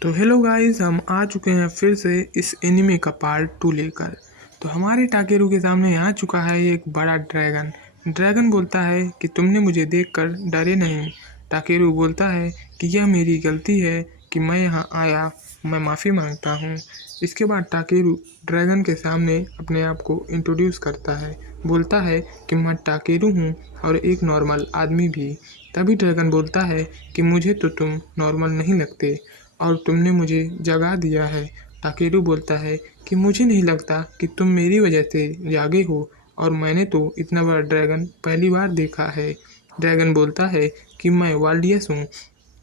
तो hello guys, हम आ चुके हैं फिर से इस एनिमे का पार्ट 2 लेकर। तो हमारे टाकेरू के सामने आ चुका है एक बड़ा ड्रैगन। ड्रैगन बोलता है कि तुमने मुझे देखकर डरे नहीं। टाकेरू बोलता है कि यह मेरी गलती है कि मैं यहाँ आया, मैं माफ़ी मांगता हूँ। इसके बाद टाकेरू ड्रैगन के सामने अपने आप को इंट्रोड्यूस करता है। बोलता है कि मैं टाकेरू हूँ और एक नॉर्मल आदमी भी। तभी ड्रैगन बोलता है कि मुझे तो तुम नॉर्मल नहीं लगते और तुमने मुझे जगा दिया है। टाकेरू बोलता है कि मुझे नहीं लगता कि तुम मेरी वजह से जागे हो और मैंने तो इतना बड़ा ड्रैगन पहली बार देखा है। ड्रैगन बोलता है कि मैं वाल्डियस हूँ,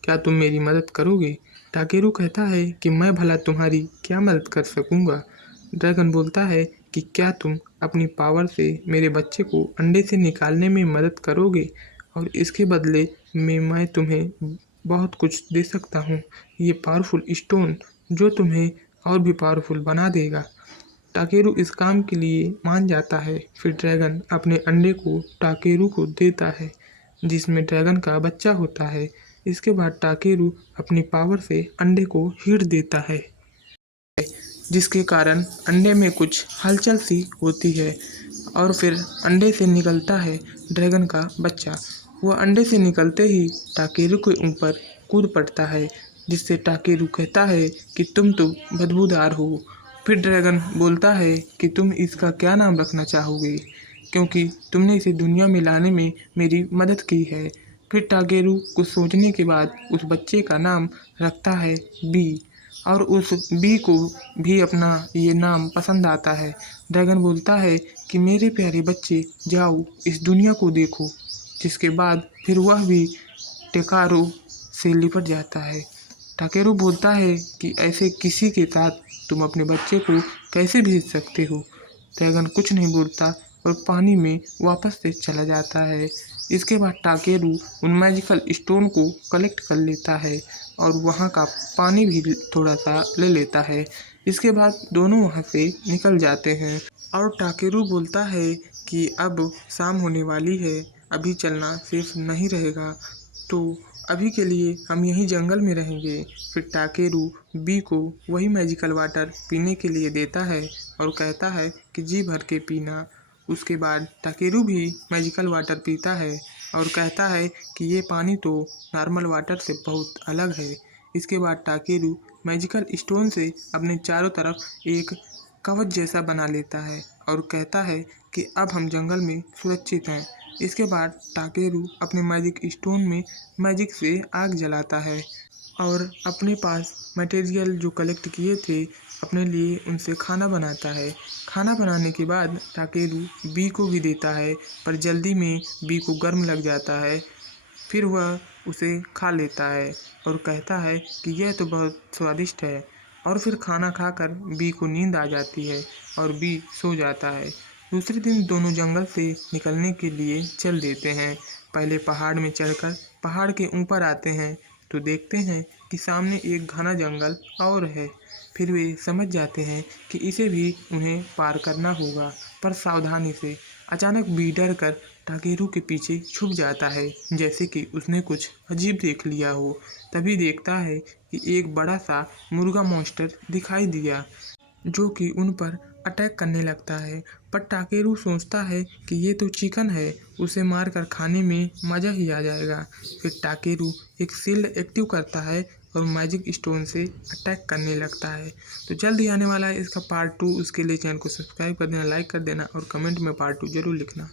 क्या तुम मेरी मदद करोगे? टाकेरू कहता है कि मैं भला तुम्हारी क्या मदद कर सकूँगा। ड्रैगन बोलता है कि क्या तुम अपनी पावर से मेरे बच्चे को अंडे से निकालने में मदद करोगे और इसके बदले में मैं तुम्हें बहुत कुछ दे सकता हूँ, ये पावरफुल स्टोन जो तुम्हें और भी पावरफुल बना देगा। टाकेरू इस काम के लिए मान जाता है। फिर ड्रैगन अपने अंडे को टाकेरू को देता है जिसमें ड्रैगन का बच्चा होता है। इसके बाद टाकेरू अपनी पावर से अंडे को हीट देता है जिसके कारण अंडे में कुछ हलचल सी होती है और फिर अंडे से निकलता है ड्रैगन का बच्चा। वह अंडे से निकलते ही टाकेरू के ऊपर कूद पड़ता है जिससे टाकेरू कहता है कि तुम तो बदबूदार हो। फिर ड्रैगन बोलता है कि तुम इसका क्या नाम रखना चाहोगे, क्योंकि तुमने इसे दुनिया में लाने में मेरी मदद की है। फिर टाकेरू कुछ सोचने के बाद उस बच्चे का नाम रखता है बी और उस बी को भी अपना ये नाम पसंद आता है। ड्रैगन बोलता है कि मेरे प्यारे बच्चे जाओ इस दुनिया को देखो, जिसके बाद फिर वह भी टेकारो से लिपट जाता है। टाकेरू बोलता है कि ऐसे किसी के साथ तुम अपने बच्चे को कैसे भेज सकते हो। ड्रैगन कुछ नहीं बोलता और पानी में वापस से चला जाता है। इसके बाद टाकेरू उन मैजिकल स्टोन को कलेक्ट कर लेता है और वहाँ का पानी भी थोड़ा सा ले लेता है। इसके बाद दोनों वहाँ से निकल जाते हैं और टाकेरू बोलता है कि अब शाम होने वाली है, अभी चलना सेफ नहीं रहेगा, तो अभी के लिए हम यहीं जंगल में रहेंगे। फिर टाकेरू बी को वही मैजिकल वाटर पीने के लिए देता है और कहता है कि जी भर के पीना। उसके बाद टाकेरू भी मैजिकल वाटर पीता है और कहता है कि ये पानी तो नॉर्मल वाटर से बहुत अलग है। इसके बाद टाकेरू मैजिकल स्टोन से अपने चारों तरफ एक कवच जैसा बना लेता है और कहता है कि अब हम जंगल में सुरक्षित हैं। इसके बाद टाकेरू अपने मैजिक स्टोन में मैजिक से आग जलाता है और अपने पास मटेरियल जो कलेक्ट किए थे अपने लिए उनसे खाना बनाता है। खाना बनाने के बाद टाकेरू बी को भी देता है, पर जल्दी में बी को गर्म लग जाता है। फिर वह उसे खा लेता है और कहता है कि यह तो बहुत स्वादिष्ट है, और फिर खाना खाकर बी को नींद आ जाती है और बी सो जाता है। दूसरे दिन दोनों जंगल से निकलने के लिए चल देते हैं। पहले पहाड़ में चढ़कर पहाड़ के ऊपर आते हैं तो देखते हैं कि सामने एक घना जंगल और है। फिर वे समझ जाते हैं कि इसे भी उन्हें पार करना होगा, पर सावधानी से। अचानक बी डर कर टाकेरू के पीछे छुप जाता है, जैसे कि उसने कुछ अजीब देख लिया हो। तभी देखता है कि एक बड़ा सा मुर्गा मॉन्स्टर दिखाई दिया जो कि उन पर अटैक करने लगता है। पर टाकेरू सोचता है कि ये तो चिकन है, उसे मारकर खाने में मज़ा ही आ जाएगा। फिर टाकेरू एक शील्ड एक्टिव करता है और मैजिक स्टोन से अटैक करने लगता है। तो जल्द ही आने वाला है इसका पार्ट 2। उसके लिए चैनल को सब्सक्राइब कर देना, लाइक कर देना और कमेंट में पार्ट 2 जरूर लिखना।